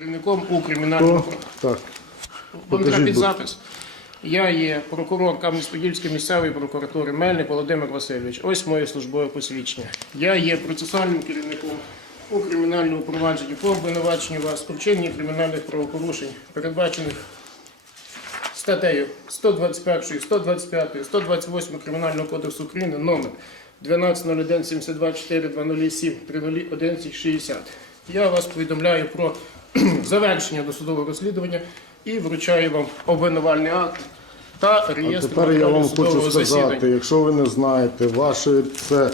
Керівником у кримінальному так. Покажіть, під запис. Я є прокурор Кам'янець-Подільської місцевої прокуратури Мельник Володимир Васильович. Ось моє службове посвідчення. Я є процесуальним керівником у кримінальному провадженні по обвинуваченню вас у вчиненні кримінальних правопорушень, передбачених статтею 121, 125, 128 Кримінального кодексу України номер 1201 72 4 207 30 Я вас повідомляю про завершення досудового розслідування і вручаю вам обвинувальний акт та А тепер я вам хочу сказати, якщо ви не знаєте, ваше це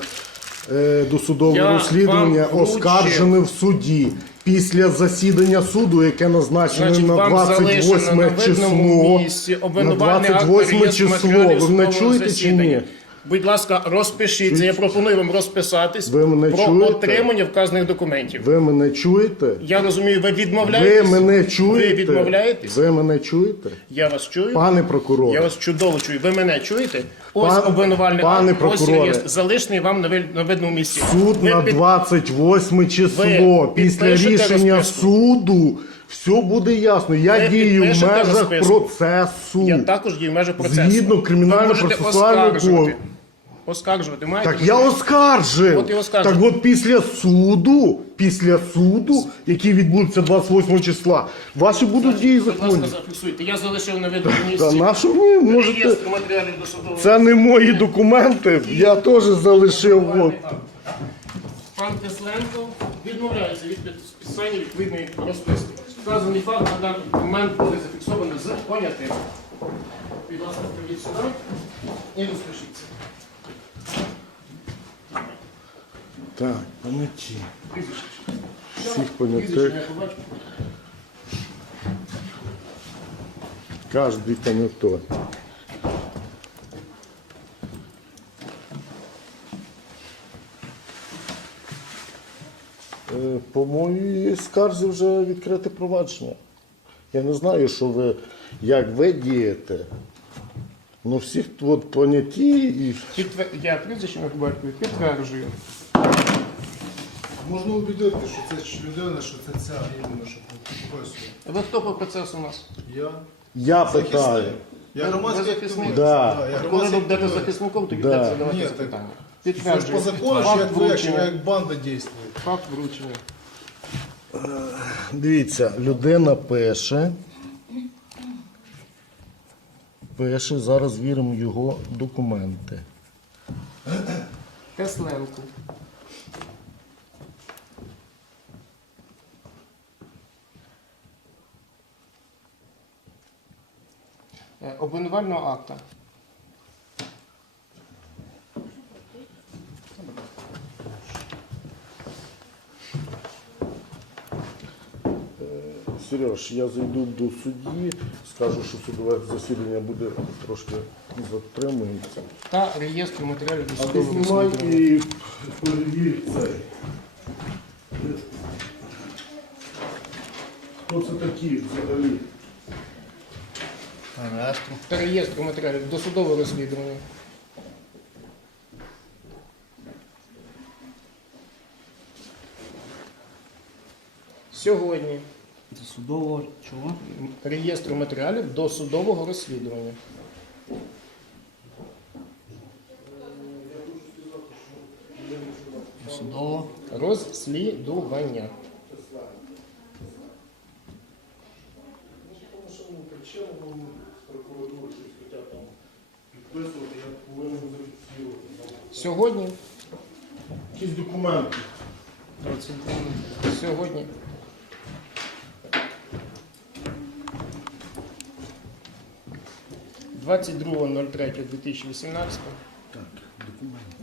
е, досудове Я розслідування вам вручив. оскаржене в суді. Після засідання суду, яке назначене Значить, на вам залишено 28 на видному число. місці На обвинувальний акт 28 реєстр число. матеріалів Ви мене судового чуєте чи засідання. ні? Будь ласка, розпишіться. Я пропоную вам розписатись Ви мене про чуєте? отримання вказаних документів. Ви мене чуєте? Я розумію, ви Ви мене чуєте? Ви відмовляєтесь? Ви мене чуєте? Я вас чую. Пане прокурор, Я вас чудово чую. Ви мене чуєте? Ось Пан- обвинувальний пане акт, ось прокуроре. реєстр, залишений вам на ви- на видному місці. суд Ви на під- 28 число. Ви Після підпишете рішення розписку? суду все буде ясно. Я Ви дію в підпишете межах розписку? процесу. Я також дію в межах процесу. Згідно Ви кримінального можете процесуального оскаржувати. кодексу. Оскаржувати маєте? Так я оскаржив. От і оскаржив. Так от після суду, після суду, який відбудеться 28 числа, ваші будуть дії Будь ласка, законні. зафіксуйте. Я залишив на видному Та місці. на що мені можете? Реєстр матеріалів досудового Це не мої документи. Я теж залишив. От. Пан Тесленко відмовляється від підписання відповідної розписки. Вказаний факт на даний момент буде зафіксовано з понятим. Будь ласка, прийдіть сюди і розпишіться. Так, поняті. Всіх понятих. Кожний понятий. Е, По моїй скарзі вже відкрите провадження. Я не знаю, що ви, як ви дієте. Ну всіх от поняті і. Я прізвище на побачу підтверджую. Можна убедити, що це людина, що це ця іменно, що підписує. Ви хто по процесу у нас? Я. Я питаю. Я громадський захисник? Да. я Коли ви будете захисником, тоді Да. будете задавати Ні, так- запитання. Це ж Підтверджую. по закону, що як ви, вручення. як банда діє. Факт вручення. Дивіться, людина пише. Пише, зараз віримо його документи. Тесленко. Обвинувального акта. Сереж, я зайду до судді, скажу, що судове засідання буде трошки затримується. Та реєстр матеріалів А ти знімай і перевір цей. Хто це такі взагалі? Та реєстр матеріалів досудового розслідування. Сьогодні До судового чого? реєстр матеріалів досудового розслідування. До судового. Розслідування. Сьогодні. Якісь документи. Сьогодні. Двадцять другого ноль третього 2018 Так, документи.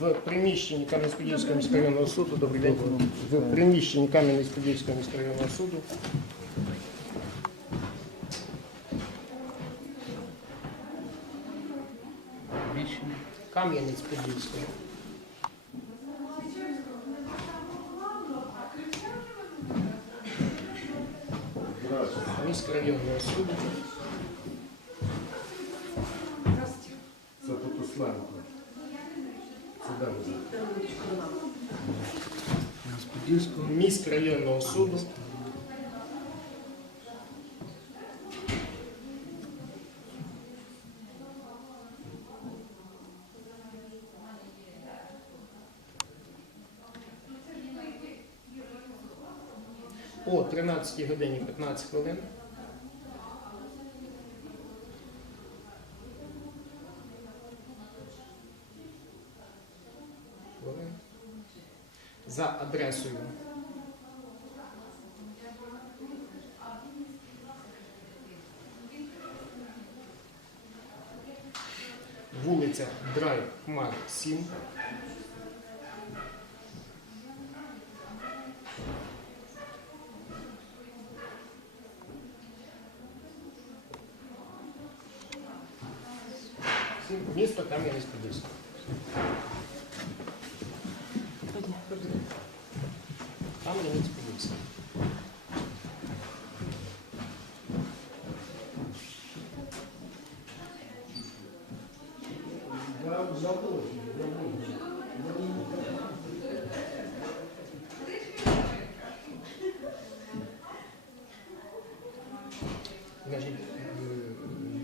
в приміщенні Кам'янець-Подільського міськрайонного суду. Добрий день. В приміщенні Кам'янець-Подільського міськрайонного суду. Кам'янець-Подільського. Міськрайонного суду. Це Потосленко. Господільського. міськ районного суду. О 13 годині 15 хвилин. За адресою вулиця Драйв Хмар 7. Сім. Місто Кам'янець-Подільське. Кам'янець-Подільське. Значить, е,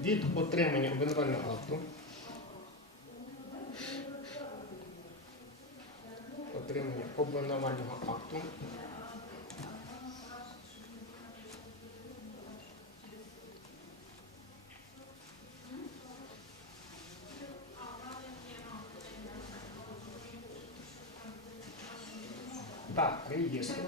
від отримання обвинувального акту отримання обвинувального акту та реєстру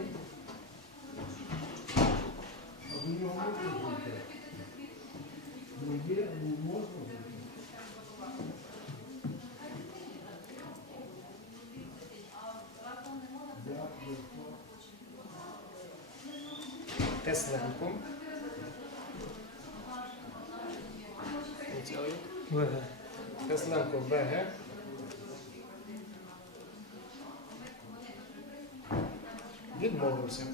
Тесленко. Ініціали. ВГ. Відмовився.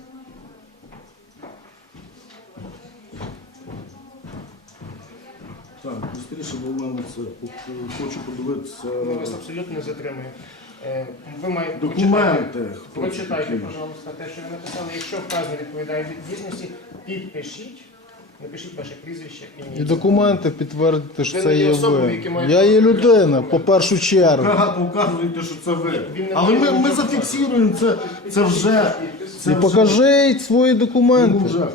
Так, швидше, бо в мене це хочу подивитися Ми вас абсолютно не затримуємо. Е, Ви маєте документи. хто Прочитайте, пожалуйста, те, що ви написали. Якщо вказано відповідає дійсності, підпишіть, напишіть ваше прізвище і І документи підтвердите, що Ви це є ви. Я є людина, по першу чергу. Багато що це ви. Але ми, ми зафіксуємо це, це вже. Це І вже- покажіть свої Ну, документи. вже.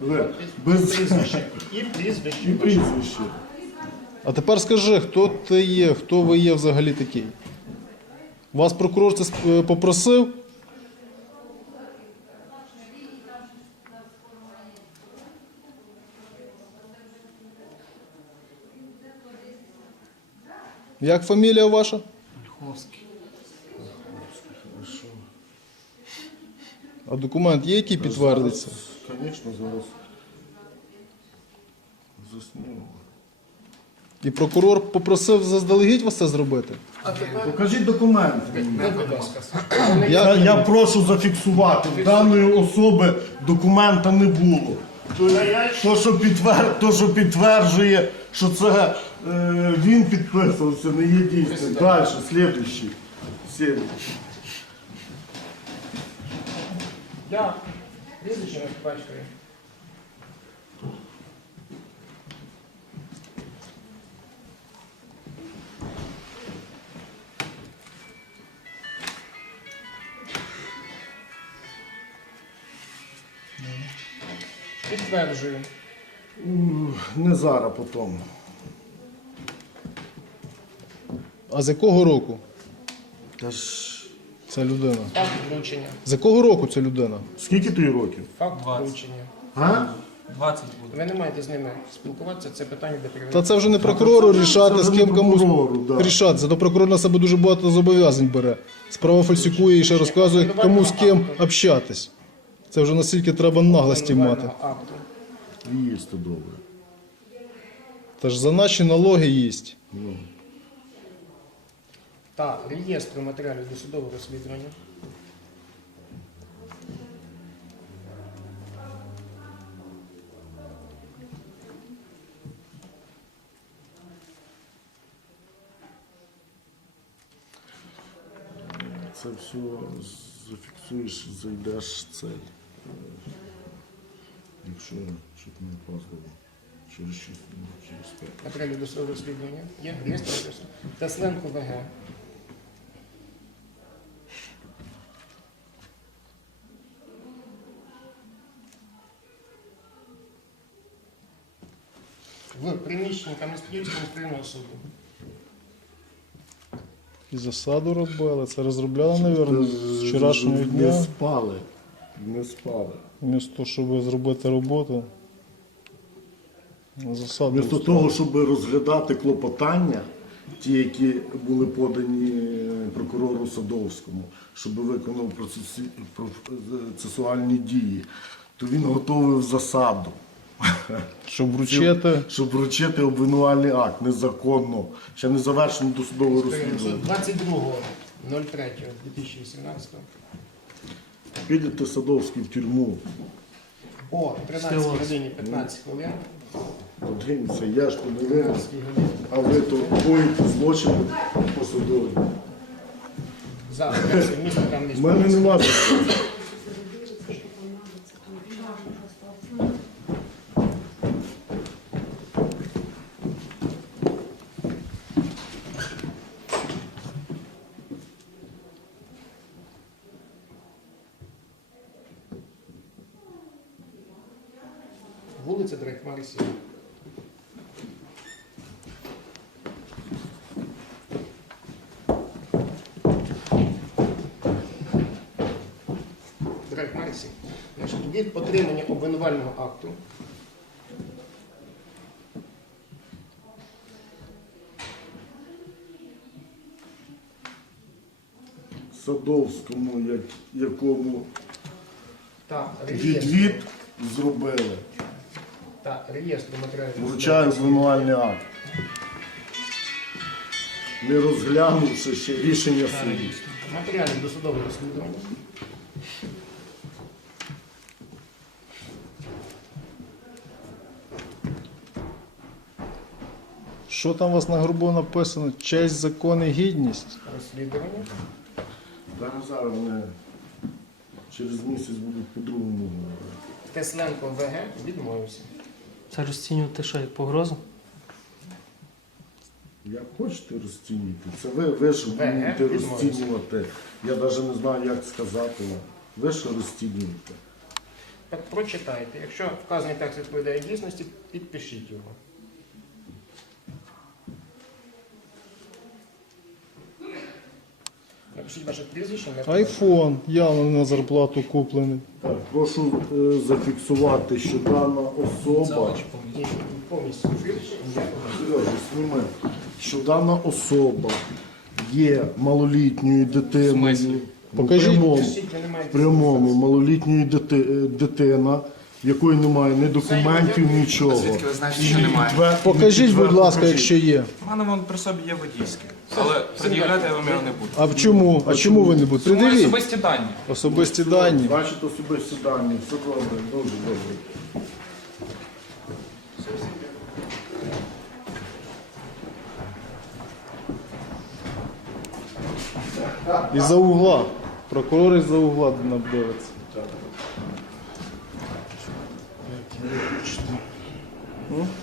Ви, без Прізвище і прізвище. і прізвище. А тепер скажи, хто ти є, хто ви є взагалі такий? Вас прокурор це е, попросив? Як фамілія ваша? Ольховський. А документ є, який підтвердиться? Звісно, зараз заснімемо. І прокурор попросив заздалегідь вас це зробити? Покажіть документи. Я, я прошу зафіксувати, в даної особи документа не було. То, що, підтвер, то, що підтверджує, що це е, він підписувався, не є дійсним. Далі, слідуючий. Слідуючий. Я прізвище на Підтверджую. Не зараз потім. А з якого року Та ж... ця людина? Факт вручення. З якого року ця людина? Скільки тобі років? Факт 20. вручення. А? 20 буде. Ви не маєте з ними спілкуватися, це питання до Та це вже не прокурору рішати, це з ким комусь прокурору, да. рішати. Зато прокурор на себе дуже багато зобов'язань бере. Справа фальсифікує і ще розказує, кому з ким общатись. Це вже наскільки треба наглості мати. акту. Їсти добре. Та ж за наші налоги їсть. та реєстру матеріалів досудового розслідування. це все зафіксуєш, зайдеш цей. Якщо щоб не опаздував. Через 6 минут, через 5. Матеріалі досудового розслідування. Є? Є статус? Тесленко ВГ. В приміщенні Кам'янського спільного суду. І засаду робили. Це розробляли, мабуть, з вчорашнього Не спали. Не спали. Вмісто того, щоб зробити роботу. Засаду. Вмісто того, щоб розглядати клопотання, ті, які були подані е, прокурору Садовському, щоб виконав процесуальні дії, то він готовив засаду, Щоб вручити. щоб вручити обвинувальний акт незаконно, ще не завершено досудове розслідування. 22.03.2018 Підете Садовський в тюрму, о 13 годині 15 хвилин. подивіться, я ж подивився, а ви то коїте злочини посудові. За адресою не У мене нема Вулиця Дрейфмарі 7. Дрейфмарі 7. Значить, від отримання обвинувального акту Садовському, якому та реєстру, відвід зробили. Та реєстру матеріалів. Вручаю обвинувальний акт. Не розглянувши ще рішення суду. Матеріалів досудового розслідування. Що там у вас на грубо написано? Честь, закон і гідність. Розслідування. Зараз зараз вони через місяць будуть по-другому. Тесленко ВГ відмовився. Це розцінювати що, як погрозу? Як хочете розцінювати. це ви, ви ж Ви, будете розцінювати. Я навіть не знаю, як сказати вам. Ви ж розцінюєте. Так прочитайте. Якщо вказаний текст відповідає дійсності, підпишіть його. Напишіть ваше прізвище, ім'я, Айфон явно на зарплату куплений. Так, прошу е, зафіксувати, що дана особа. Ні, повністю прізвище, ім'я. Сережа, сніми, що дана особа є малолітньою дитиною. В прямому, Пишіть, ви не в маєте прямому малолітньою дити, е, дитина, в якої немає ні документів, нічого. Звідки ви знаєте, що немає? Підтвер- Покажіть, будь ласка, якщо є. У мене вон при собі є водійське, але пред'являти я вам його не буду. А в чому? А чому ви не будете? Придивіть. особисті дані. Особисті дані. Бачите особисті дані, все добре, дуже добре. Із-за угла. Прокурор із-за угла до дивиться. Hum?